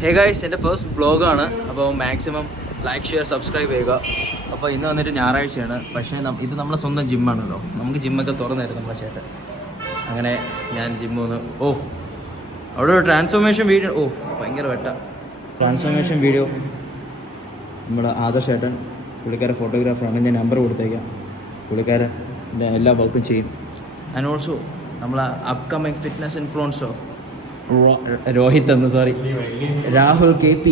Hey guys, എൻ്റെ first വ്ളോഗാണ്. അപ്പോൾ മാക്സിമം ലൈക്ക്, ഷെയർ, സബ്സ്ക്രൈബ് ചെയ്യുക. അപ്പോൾ ഇന്ന് വന്നിട്ട് ഞായറാഴ്ചയാണ്. പക്ഷേ ഇത് നമ്മളെ സ്വന്തം ജിമ്മാണല്ലോ. നമുക്ക് ജിമ്മൊക്കെ തുറന്നായിരുന്നു നമ്മളെ ചേട്ടൻ. അങ്ങനെ ഞാൻ ജിമ്മ് വന്ന് അവിടെ ഒരു ട്രാൻസ്ഫോർമേഷൻ വീഡിയോ. ഭയങ്കര വെട്ട ട്രാൻസ്ഫോർമേഷൻ വീഡിയോ. നമ്മുടെ ആദർശ് ചേട്ടൻ, പുള്ളിക്കാരൻ ഫോട്ടോഗ്രാഫറാണ്. എൻ്റെ നമ്പർ കൊടുത്തേക്കാം. പുള്ളിക്കാരൻ എല്ലാ വർക്കും ചെയ്യും. ആൻഡ് ഓൾസോ നമ്മളെ അപ്കമിങ് ഫിറ്റ്നസ് ഇൻഫ്ലുവൻസർ രോഹിത് എന്ന്, സോറി, രാഹുൽ KP.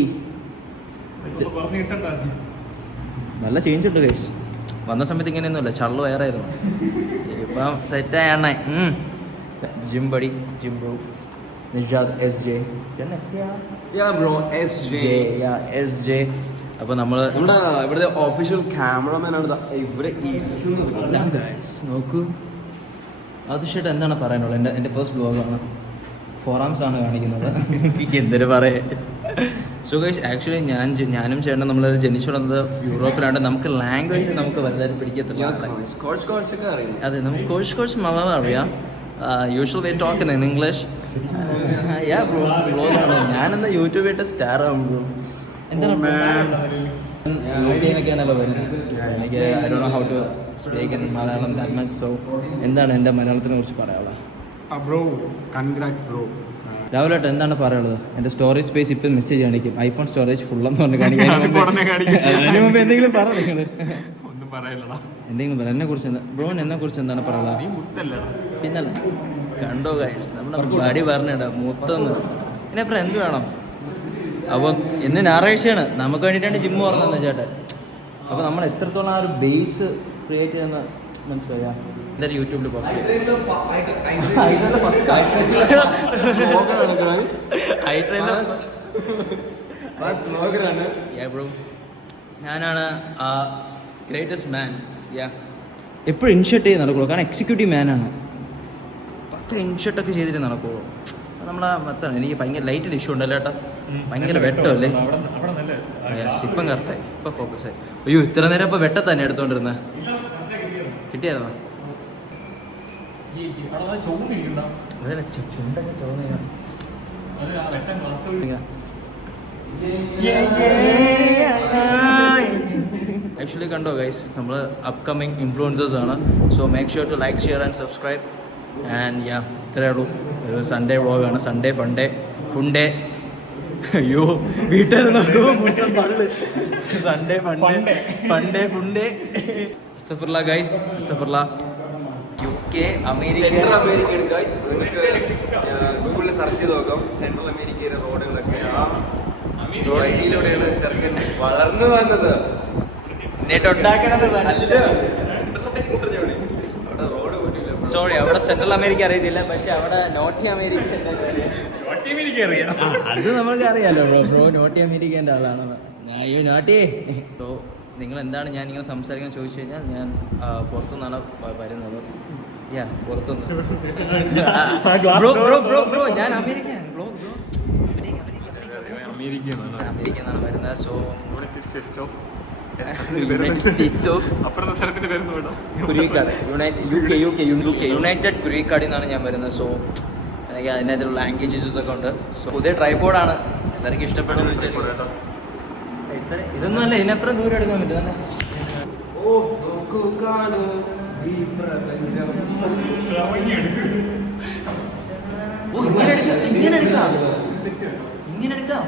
നല്ല ചേഞ്ച് ഉണ്ട് ഗൈസ്. വന്ന സമയത്ത് ഇങ്ങനെയൊന്നുമില്ല, ചള്ളു വേറായിരുന്നു. ഇപ്പം സെറ്റായണ്ണ. Gym buddy, gym bro, Nishad SJ. അപ്പോൾ നമ്മൾ ഇവിടുത്തെ ഒഫീഷ്യൽ ക്യാമറമാനാണ് ഇവിടെ. നോക്കൂ, അത് ഷേട്ട് എന്താണ് പറയാനുള്ളത്? എൻ്റെ ഫസ്റ്റ് വ്ലോഗാണ്. ഫോറാംസ് ആണ് കാണിക്കുന്നത്. എന്തൊരു പറയേ. സോ ഗൈസ്, ആക്ച്വലി ഞാനും ചേട്ടനും നമ്മൾ ജനിച്ചു വളർന്നത് യൂറോപ്പിലാണ്. നമുക്ക് ലാംഗ്വേജ് നമുക്ക് വലുതായിട്ട് പിടിക്കത്തില്ല. അതെ, നമുക്ക് കുറച്ച് മലയാളം അറിയാം. Usual way talk in English. ഞാനെന്താ യൂട്യൂബിട്ട് സ്റ്റാർ ആവും ബ്രോ. എന്താണ് യൊക്കെയാണല്ലോ വരുന്നത്. എനിക്ക് I don't know how to speak in Malayalam that much. So എന്താണ് എൻ്റെ മലയാളത്തിനെ കുറിച്ച് പറയാനുള്ളത്? രാവിലെ എന്താണ് പറയാനുള്ളത്? എൻ്റെ സ്റ്റോറേജ് സ്പേസ് ഇപ്പം മെസ്സേജ് കാണിക്കും, ഐഫോൺ സ്റ്റോറേജ് ഫുള്ളെന്ന് പറഞ്ഞ് കാണിക്കും. അതിന് മുമ്പ് എന്തെങ്കിലും പറ നിങ്ങൾ. എന്തെങ്കിലും പറ എന്നെ കുറിച്ച്. ബ്രോൻ എന്നെ കുറിച്ച് എന്താണ് പറയാനുള്ളത്? പിന്നല്ല, കണ്ടോ ഗൈസ്, നമ്മുടെ ബഡി പറഞ്ഞിട മൂത്തെന്ന്. ഇതിനപ്പുറം എന്ത് വേണം? അപ്പോൾ ഇന്ന് ഞായറാഴ്ചയാണ്, നമുക്ക് വേണ്ടിയിട്ടാണ് ജിമ്മ് പറഞ്ഞതെന്ന് ചേട്ടൻ. അപ്പോൾ നമ്മൾ എത്രത്തോളം ആ ഒരു ബേസ് ക്രിയേറ്റ് ചെയ്യുന്ന മനസ്സിലായ എന്തായാലും യൂട്യൂബിൽ പോസ്റ്റ്. ഞാനാണ് ആ ഗ്രേറ്റസ്റ്റ് മാൻ. എപ്പോഴും ഇൻഷർട്ട് ചെയ്ത് നടക്കുള്ളൂ, കാരണം എക്സിക്യൂട്ടീവ് മാനാണ്. പക്ക ഇൻഷർട്ടൊക്കെ ചെയ്തിട്ട് നടക്കുള്ളൂ. നമ്മളെ മത്താണ്. എനിക്ക് ഭയങ്കര ലൈറ്റിൽ ഇഷ്യൂ ഉണ്ടല്ലോ ഏട്ടാ, ഭയങ്കര വെട്ടമല്ലേ. ഇപ്പം കറക്റ്റായി, ഇപ്പം ഫോക്കസ് ആയി. അയ്യോ, ഇത്ര നേരം ഇപ്പം വെട്ടം തന്നെ എടുത്തോണ്ടിരുന്നത്. കിട്ടിയായിരുന്നോ? ആക്ച്വലി കണ്ടോ ഗൈസ്, നമ്മൾ അപ്കമിങ് ഇൻഫ്ലുവൻസേഴ്സ് ആണ്. So make sure to like, share and subscribe. And ഇത്രയേ ഉള്ളൂ. ഒരു സൺഡേ വ്ളോഗാണ്. Sunday funday. അയ്യോ, വീട്ടുകാർ നോക്കുമോ പള്ളു. Sunday funday. അസ്തഫുർല ഗൈസ്, അസ്തഫുർല. UK, അമേരിക്ക, ഗൂഗിളിൽ സെർച്ച് ചെയ്ത് നോക്കാം. സെൻട്രൽ അമേരിക്കയിലെ റോഡുകളൊക്കെ റോഡിലൂടെയാണ് ചെറുക്കൻ വളർന്നു വന്നത്. സോറി, അവിടെ സെൻട്രൽ അമേരിക്ക അറിയത്തില്ല, പക്ഷെ അവിടെ നോർത്ത് അമേരിക്ക അറിയാം. അത് നമുക്ക് അറിയാലോ ബ്രോ. നോർത്ത് അമേരിക്കേൻ്റെ ആളാണ്. സോ നിങ്ങൾ എന്താണ് ഞാൻ ഇങ്ങനെ സംസാരിക്കാൻ ചോദിച്ചു കഴിഞ്ഞാൽ, ഞാൻ പുറത്തുനിന്നാണ് വരുന്നത്. പുറത്തുനിന്ന്. ഞാൻ അമേരിക്കയാണ്. അമേരിക്കന്നാണ് വരുന്നത്. സോ കുരുവിക്കാട്, യുണൈറ്റഡ് കുരുവിക്കാട് എന്നാണ് ഞാൻ വരുന്നത്. സോ എനിക്ക് അതിനകത്തുള്ള ലാംഗ്വേജസ് ഒക്കെ ഉണ്ട്. സോ പുതിയ ട്രൈപോഡാണ്, എല്ലാവർക്കും ഇഷ്ടപ്പെടുന്നു. ഇതൊന്നും അല്ല, ഇതിനപ്പുറം ദൂരം എടുക്കാൻ പറ്റും തന്നെ. ഇങ്ങനെ എടുക്കാം.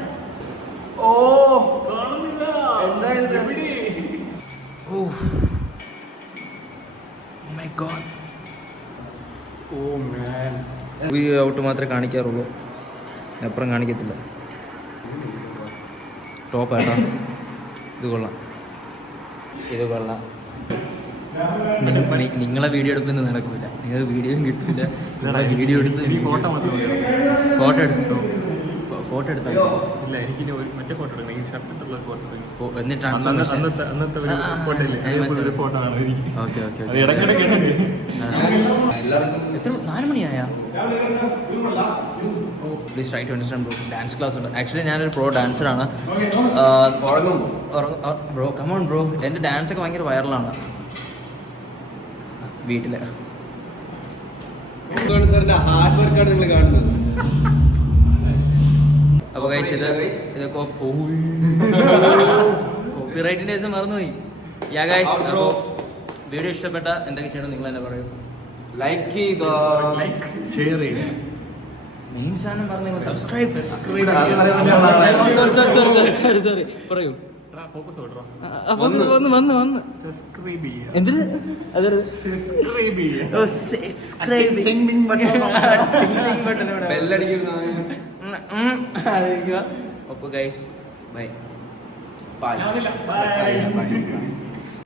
ഔട്ട് മാത്രമേ കാണിക്കാറുള്ളൂ, അപ്പുറം കാണിക്കത്തില്ല. ടോപ്പായിട്ടാ. ഇത് കൊള്ളാം. നിങ്ങളെ വീഡിയോ എടുപ്പൊന്നും നടക്കില്ല. നിങ്ങൾ വീഡിയോയും കിട്ടില്ല. നിങ്ങളെ വീഡിയോ എടുത്ത് ഫോട്ടോ എടുത്തോ. ഫോട്ടോ എടുത്താൽ ഇല്ല, എനിക്ക് മറ്റേ ഫോട്ടോ എടുക്കണം. ഈ ഷർട്ടിട്ടുള്ള ഫോട്ടോ എന്നിട്ടാണ്. ഓക്കെ. എത്ര 4 മണിയായാ? Please try to understand bro. Dance class ഉണ്ട്. ആക്ച്വലി ഞാനൊരു പ്രോ ഡാൻസറാണ്. Bro come on bro. എൻ്റെ ഡാൻസൊക്കെ ഭയങ്കര വൈറലാണ് വീട്ടില്. ഹാർഡ് വർക്കാണ് നിങ്ങൾ കാണുന്നത്. അപ്പോൾ ഗൈസ് ഇത് കോപ്പിറൈറ്റിന്റെ ദിവസം മറന്നുപോയി. യാ ഗൈസ്, അപ്പോൾ വീഡിയോ ഇഷ്ടപ്പെട്ട എന്തൊക്കെ ചെയ്യണം നിങ്ങൾ തന്നെ പറയും. ലൈക്ക് ചെയ്തോ, ഷെയർ ചെയ്യുക, മെയിൻ സാധനം പറഞ്ഞു സബ്സ്ക്രൈബ്. സോറി പറയൂ. ഫോക്കസ് ഓർഡർ വന്ന് സബ്സ്ക്രൈബ് ചെയ്യുക, എന്തിന് അതൊരു സബ്സ്ക്രൈബ് ചെയ്യുക, ബെല്ലടിക്കുന്ന അപ്പോൾ ഗൈസ് ബൈ. ബൈ.